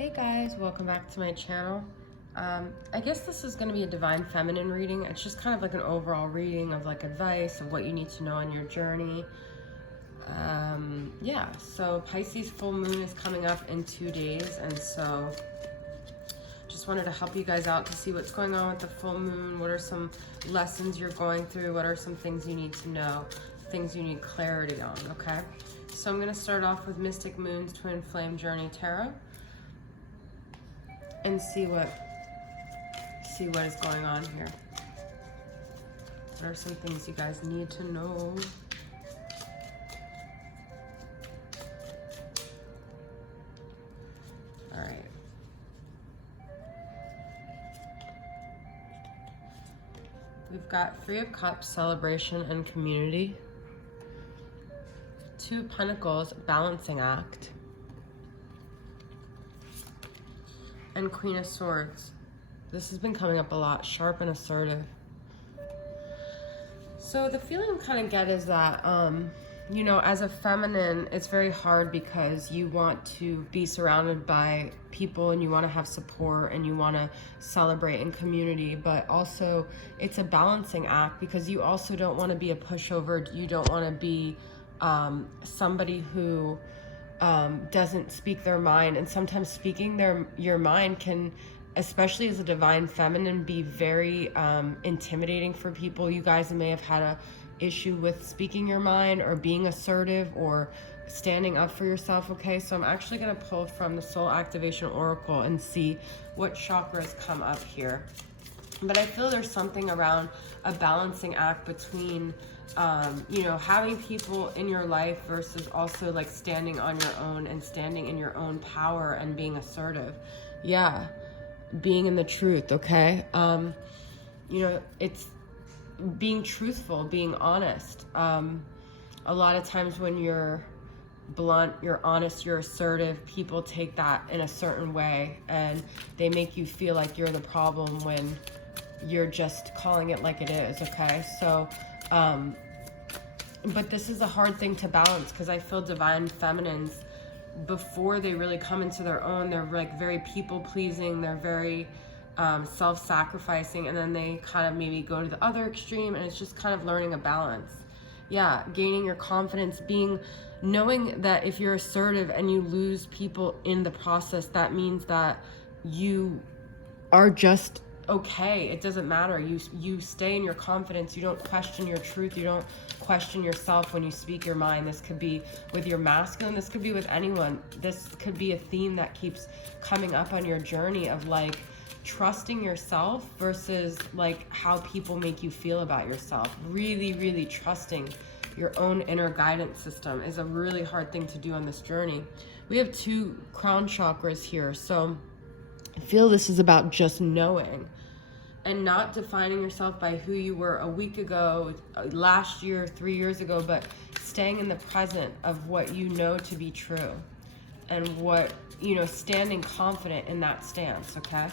Hey guys, welcome back to my channel. I guess this is going to be a Divine Feminine reading. It's just kind of like an overall reading of like advice of what you need to know on your journey. Yeah, so Pisces full moon is coming up in 2 days, and so just wanted to help you guys out to see what's going on with the full moon. What are some lessons you're going through? What are some things you need to know? Things you need clarity on, okay? So I'm going to start off with Mystic Moon's Twin Flame Journey Tarot and see what is going on here. What are some things you guys need to know? All right. We've got Three of Cups, celebration and community. Two of Pentacles, balancing act. And Queen of Swords. This has been coming up a lot, sharp and assertive. So the feeling I kind of get is that, you know, as a feminine, it's very hard because you want to be surrounded by people and you want to have support and you want to celebrate in community, but also it's a balancing act because you also don't want to be a pushover. You don't want to be somebody who doesn't speak their mind, and sometimes speaking your mind can, especially as a divine feminine, be very intimidating for people. You guys may have had a issue with speaking your mind or being assertive or standing up for yourself. Okay, so I'm actually going to pull from the Soul Activation Oracle and see what chakras come up here. But I feel there's something around a balancing act between you know, having people in your life versus also like standing on your own and standing in your own power and being assertive. Yeah, being in the truth, okay? You know, it's being truthful, being honest. A lot of times when you're blunt, you're honest, you're assertive, people take that in a certain way and they make you feel like you're the problem when you're just calling it like it is, okay? So, but this is a hard thing to balance because I feel divine feminines, before they really come into their own, they're like very people-pleasing, they're very self-sacrificing, and then they kind of maybe go to the other extreme, and it's just kind of learning a balance. Yeah, gaining your confidence, knowing that if you're assertive and you lose people in the process, that means that you are just okay. It doesn't matter. You stay in your confidence. You don't question your truth. You don't question yourself when you speak your mind. This could be with your masculine. This could be with anyone. This could be a theme that keeps coming up on your journey of like trusting yourself versus like how people make you feel about yourself. Really, really trusting your own inner guidance system is a really hard thing to do on this journey. We have two crown chakras here. So I feel this is about just knowing and not defining yourself by who you were a week ago, last year, 3 years ago, but staying in the present of what you know to be true and what, you know, standing confident in that stance, okay?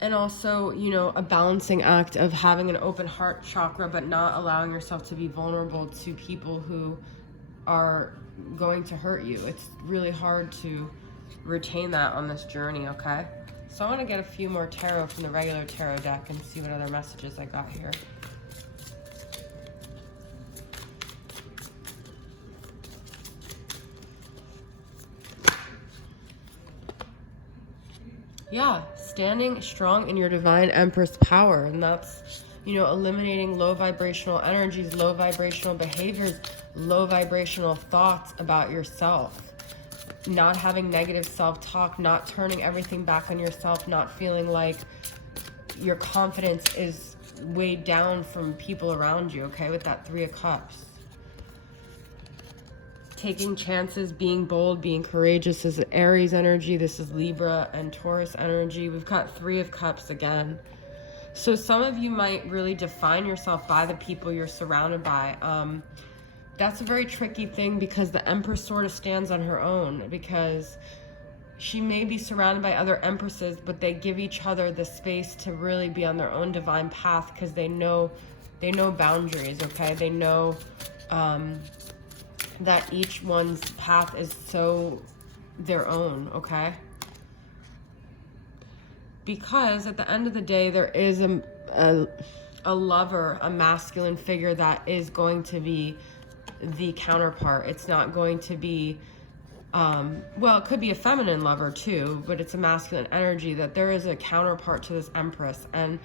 And also, you know, a balancing act of having an open heart chakra, but not allowing yourself to be vulnerable to people who are going to hurt you. It's really hard to retain that on this journey, okay? So I want to get a few more tarot from the regular tarot deck and see what other messages I got here. Yeah, standing strong in your divine Empress power, and that's, you know, eliminating low vibrational energies, low vibrational behaviors, low vibrational thoughts about yourself. Not having negative self-talk, not turning everything back on yourself, not feeling like your confidence is weighed down from people around you, okay, with that Three of Cups. Taking chances, being bold, being courageous is Aries energy. This is Libra and Taurus energy. We've got Three of Cups again. So some of you might really define yourself by the people you're surrounded by. That's a very tricky thing because the Empress sort of stands on her own because she may be surrounded by other Empresses, but they give each other the space to really be on their own divine path because they know boundaries, okay? They know that each one's path is so their own, okay? Because at the end of the day, there is a lover, a masculine figure that is going to be the counterpart. It's not going to be, well, it could be a feminine lover too, but it's a masculine energy, that there is a counterpart to this Empress. And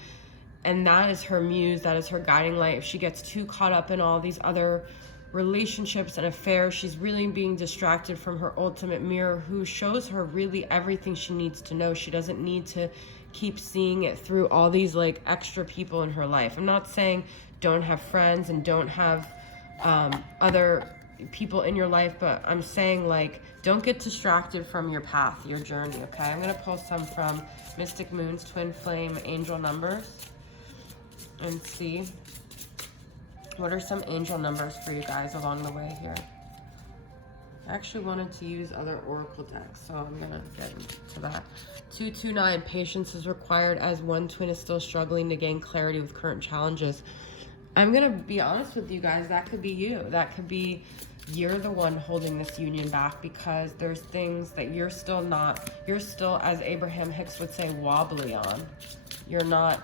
that is her muse, that is her guiding light. If she gets too caught up in all these other relationships and affairs, she's really being distracted from her ultimate mirror, who shows her really everything she needs to know. She doesn't need to keep seeing it through all these like extra people in her life. I'm not saying don't have friends and don't have other people in your life, but I'm saying like don't get distracted from your path, your journey, okay? I'm gonna pull some from Mystic Moon's Twin Flame angel numbers and see what are some angel numbers for you guys along the way here. I actually wanted to use other oracle decks, so I'm gonna get into that. 229, patience is required as one twin is still struggling to gain clarity with current challenges. I'm gonna be honest with you guys, that could be you. That could be you're the one holding this union back, because there's things that you're still, as Abraham Hicks would say, wobbly on. You're not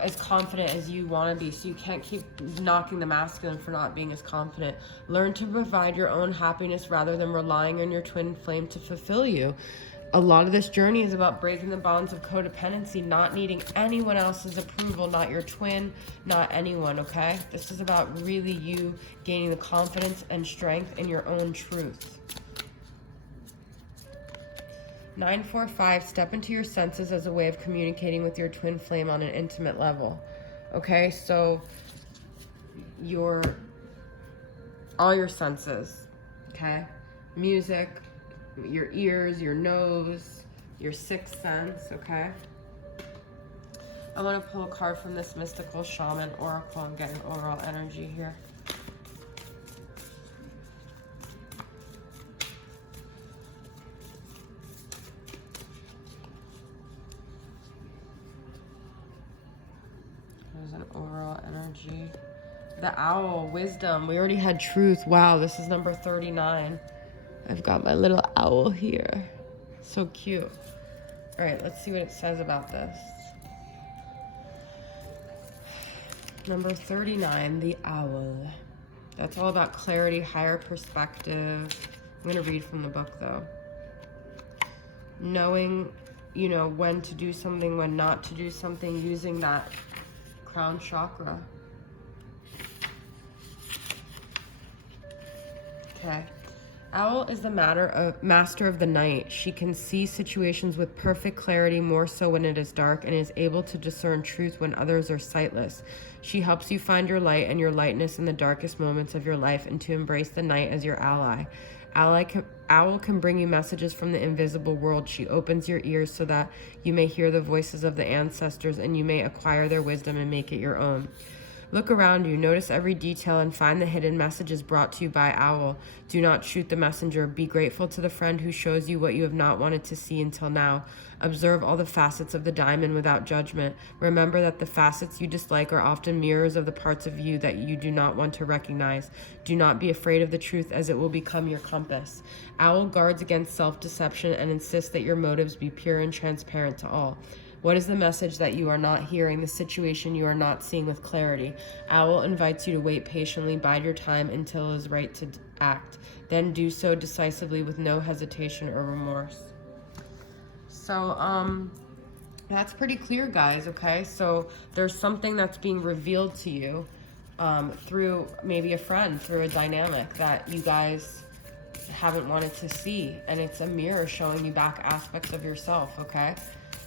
as confident as you want to be, so you can't keep knocking the masculine for not being as confident. Learn to provide your own happiness rather than relying on your twin flame to fulfill you. A lot of this journey is about breaking the bonds of codependency, not needing anyone else's approval, not your twin, not anyone, okay? This is about really you gaining the confidence and strength in your own truth. 945, step into your senses as a way of communicating with your twin flame on an intimate level. Okay, so all your senses, okay? Music, your ears, your nose, your sixth sense, okay? I want to pull a card from this mystical shaman oracle and get an overall energy here. There's an overall energy. The owl, wisdom. We already had truth. Wow, this is number 39. I've got my little owl here. So cute. All right, let's see what it says about this. Number 39, the owl. That's all about clarity, higher perspective. I'm going to read from the book, though. Knowing, when to do something, when not to do something, using that crown chakra. Okay. Owl is the master of the night. She can see situations with perfect clarity, more so when it is dark, and is able to discern truth when others are sightless. She helps you find your light and your lightness in the darkest moments of your life, and to embrace the night as your ally. Owl can bring you messages from the invisible world. She opens your ears so that you may hear the voices of the ancestors, and you may acquire their wisdom and make it your own. Look around you, notice every detail, and find the hidden messages brought to you by Owl. Do not shoot the messenger. Be grateful to the friend who shows you what you have not wanted to see until now. Observe all the facets of the diamond without judgment. Remember that the facets you dislike are often mirrors of the parts of you that you do not want to recognize. Do not be afraid of the truth, as it will become your compass. Owl guards against self-deception and insists that your motives be pure and transparent to all. What is the message that you are not hearing, the situation you are not seeing with clarity? Owl invites you to wait patiently, bide your time until it is right to act. Then do so decisively with no hesitation or remorse. So, that's pretty clear, guys, okay? So there's something that's being revealed to you through maybe a friend, through a dynamic that you guys haven't wanted to see. And it's a mirror showing you back aspects of yourself, okay?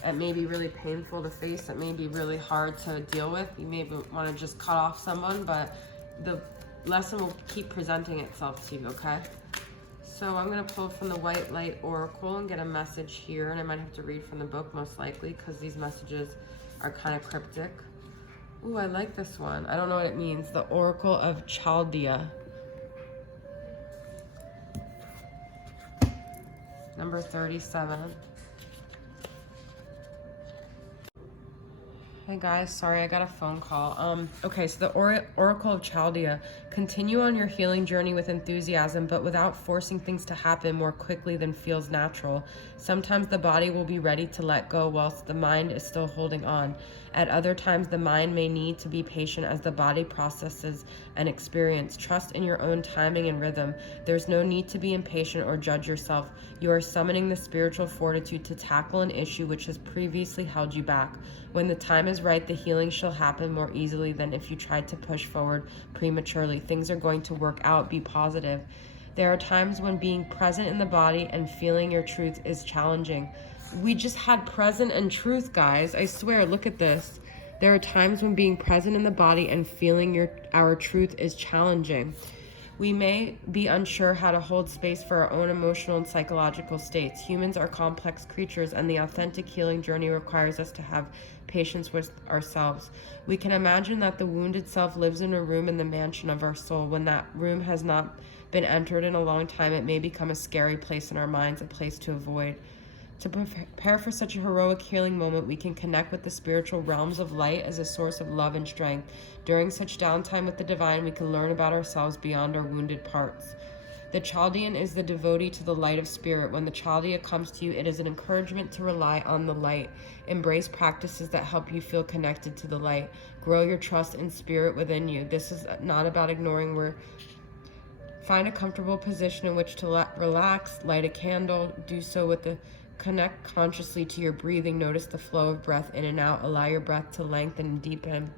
It may be really painful to face. It may be really hard to deal with. You may want to just cut off someone, but the lesson will keep presenting itself to you, okay? So I'm going to pull from the White Light Oracle and get a message here. And I might have to read from the book most likely, because these messages are kind of cryptic. Ooh, I like this one. I don't know what it means. The Oracle of Chaldea. Number 37. Hey guys, sorry, I got a phone call. Okay, so the Oracle of Chaldea Continue on your healing journey with enthusiasm, but without forcing things to happen more quickly than feels natural. Sometimes the body will be ready to let go whilst the mind is still holding on. At other times, the mind may need to be patient as the body processes an experience. Trust in your own timing and rhythm. There's no need to be impatient or judge yourself. You are summoning the spiritual fortitude to tackle an issue which has previously held you back. When the time is right, the healing shall happen more easily than if you tried to push forward prematurely. Things are going to work out. Be positive. There are times when being present in the body and feeling your truth is challenging. We just had present and truth, guys. I swear, look at this. There are times when being present in the body and feeling our truth is challenging. We may be unsure how to hold space for our own emotional and psychological states. Humans are complex creatures, and the authentic healing journey requires us to have patience with ourselves. We can imagine that the wounded self lives in a room in the mansion of our soul. When that room has not been entered in a long time, it may become a scary place in our minds, a place to avoid. To prepare for such a heroic healing moment, we can connect with the spiritual realms of light as a source of love and strength. During such downtime with the divine, we can learn about ourselves beyond our wounded parts. The Chaldean is the devotee to the light of spirit. When the Chaldea comes to you, it is an encouragement to rely on the light. Embrace practices that help you feel connected to the light. Grow your trust in spirit within you. This is not about ignoring where. Find a comfortable position in which to relax, light a candle, do so with the connect consciously to your breathing. Notice the flow of breath in and out. Allow your breath to lengthen and deepen.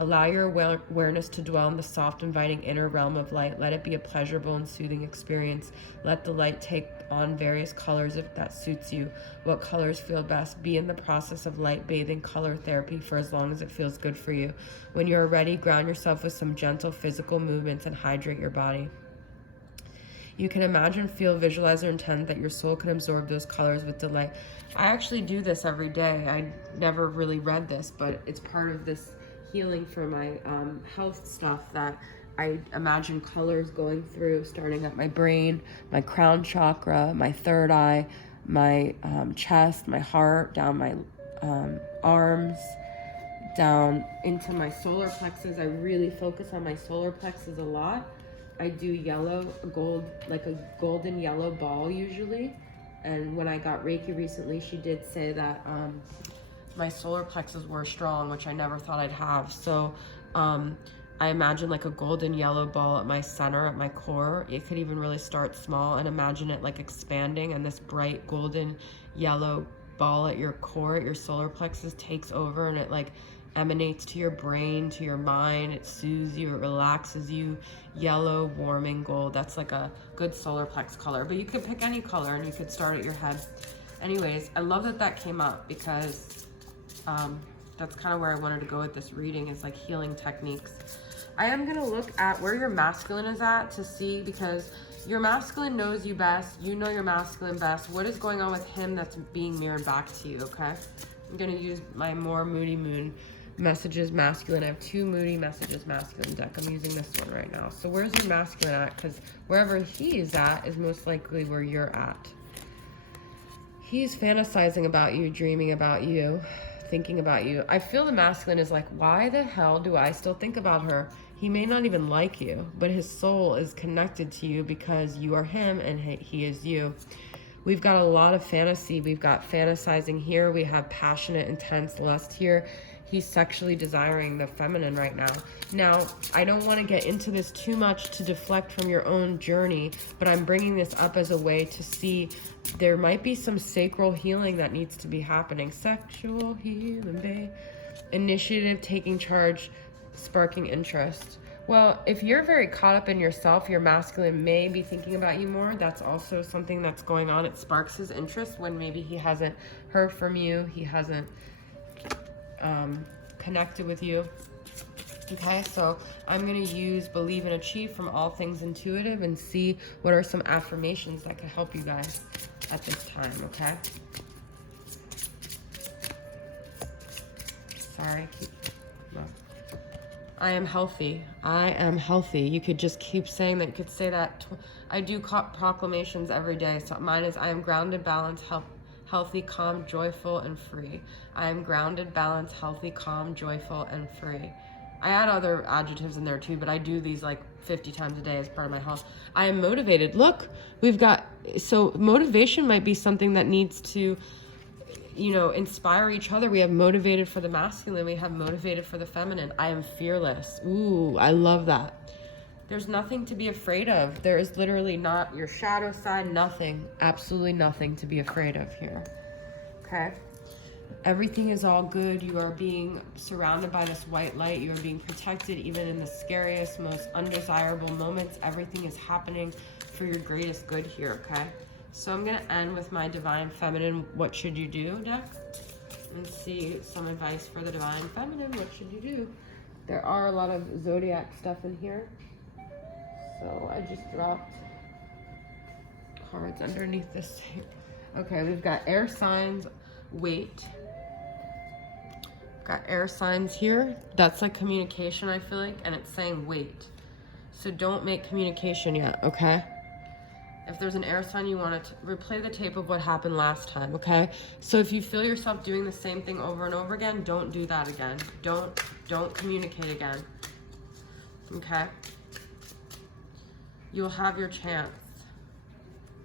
Allow your awareness to dwell in the soft, inviting inner realm of light. Let it be a pleasurable and soothing experience. Let the light take on various colors if that suits you. What colors feel best? Be in the process of light bathing color therapy for as long as it feels good for you. When you are ready, ground yourself with some gentle physical movements and hydrate your body. You can imagine, feel, visualize, or intend that your soul can absorb those colors with delight. I actually do this every day. I never really read this, but it's part of this healing for my health stuff that I imagine colors going through, starting at my brain, my crown chakra, my third eye, my chest, my heart, down my arms, down into my solar plexus. I really focus on my solar plexus a lot. I do like a golden yellow ball usually. And when I got Reiki recently, she did say that my solar plexus were strong, which I never thought I'd have. So I imagine like a golden yellow ball at my center, at my core. It could even really start small and imagine it like expanding, and this bright golden yellow ball at your core, at your solar plexus, takes over, and it like emanates to your brain, to your mind. It soothes you, it relaxes you. Yellow, warming gold. That's like a good solar plex color, but you could pick any color and you could start at your head. Anyways, I love that came up because that's kind of where I wanted to go with this reading, is like healing techniques. I am going to look at where your masculine is at to see, because your masculine knows you best. You know your masculine best. What is going on with him that's being mirrored back to you, okay? I'm going to use my more Moody Moon Messages Masculine. I have 2 Moody Messages Masculine deck. I'm using this one right now. So where's your masculine at? Because wherever he is at is most likely where you're at. He's fantasizing about you, dreaming about you, thinking about you. I feel the masculine is like, why the hell do I still think about her? He may not even like you, but his soul is connected to you because you are him and he is you. We've got a lot of fantasy. We've got fantasizing here. We have passionate, intense lust here. He's sexually desiring the feminine right now. Now, I don't want to get into this too much to deflect from your own journey, but I'm bringing this up as a way to see there might be some sacral healing that needs to be happening. Sexual healing, babe. Initiative, taking charge, sparking interest. Well, if you're very caught up in yourself, your masculine may be thinking about you more. That's also something that's going on. It sparks his interest when maybe he hasn't heard from you. He hasn't connected with you. Okay, so I'm going to use Believe and Achieve from All Things Intuitive and see what are some affirmations that can help you guys at this time, okay? Sorry, I am healthy. I am healthy. You could just keep saying that. You could say that. I do proclamations every day. So mine is, I am grounded, balanced, healthy, calm, joyful, and free. I am grounded, balanced, healthy, calm, joyful, and free. I add other adjectives in there too, but I do these like 50 times a day as part of my health. I am motivated. Look, we've got, so motivation might be something that needs to, you know, inspire each other. We have motivated for the masculine. We have motivated for the feminine. I am fearless. Ooh, I love that. There's nothing to be afraid of. There is literally not your shadow side, nothing, absolutely nothing to be afraid of here. Okay? Everything is all good. You are being surrounded by this white light. You are being protected even in the scariest, most undesirable moments. Everything is happening for your greatest good here, okay? So I'm going to end with my Divine Feminine, what should you do, deck? And see some advice for the Divine Feminine, what should you do? There are a lot of zodiac stuff in here. So I just dropped cards underneath this tape. Okay, we've got air signs, wait. Got air signs here. That's like communication, I feel like, and it's saying wait. So don't make communication yet, okay? If there's an air sign, you want to replay the tape of what happened last time, okay? So if you feel yourself doing the same thing over and over again, don't do that again. Don't communicate again, okay? You'll have your chance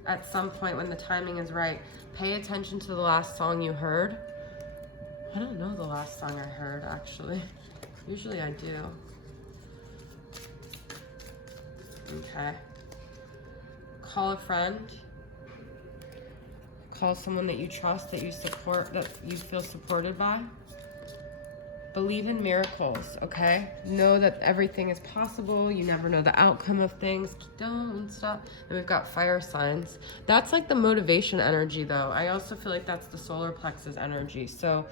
at some point when the timing is right. Pay attention to the last song you heard. I don't know the last song I heard, actually. Usually I do. Okay. Call a friend. Call someone that you trust, that you support, that you feel supported by. Believe in miracles, okay? Know that everything is possible. You never know the outcome of things. Don't stop. And we've got fire signs. That's like the motivation energy, though. I also feel like that's the solar plexus energy. So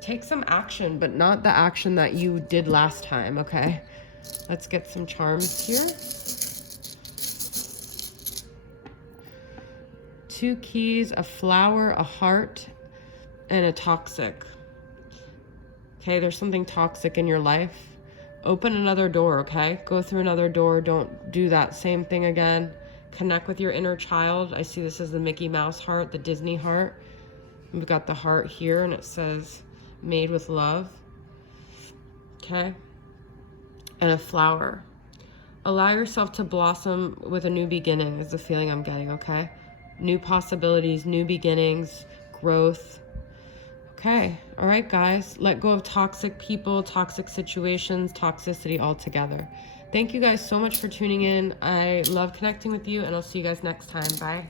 take some action, but not the action that you did last time, okay? Let's get some charms here. 2 keys, a flower, a heart, and a toxic. Okay, there's something toxic in your life. Open another door, okay? Go through another door. Don't do that same thing again. Connect with your inner child. I see this as the Mickey Mouse heart, the Disney heart. We've got the heart here, and it says, made with love. Okay? And a flower. Allow yourself to blossom with a new beginning is the feeling I'm getting, okay? New possibilities, new beginnings, growth. Okay, all right, guys. Let go of toxic people, toxic situations, toxicity altogether. Thank you guys so much for tuning in. I love connecting with you, and I'll see you guys next time. Bye.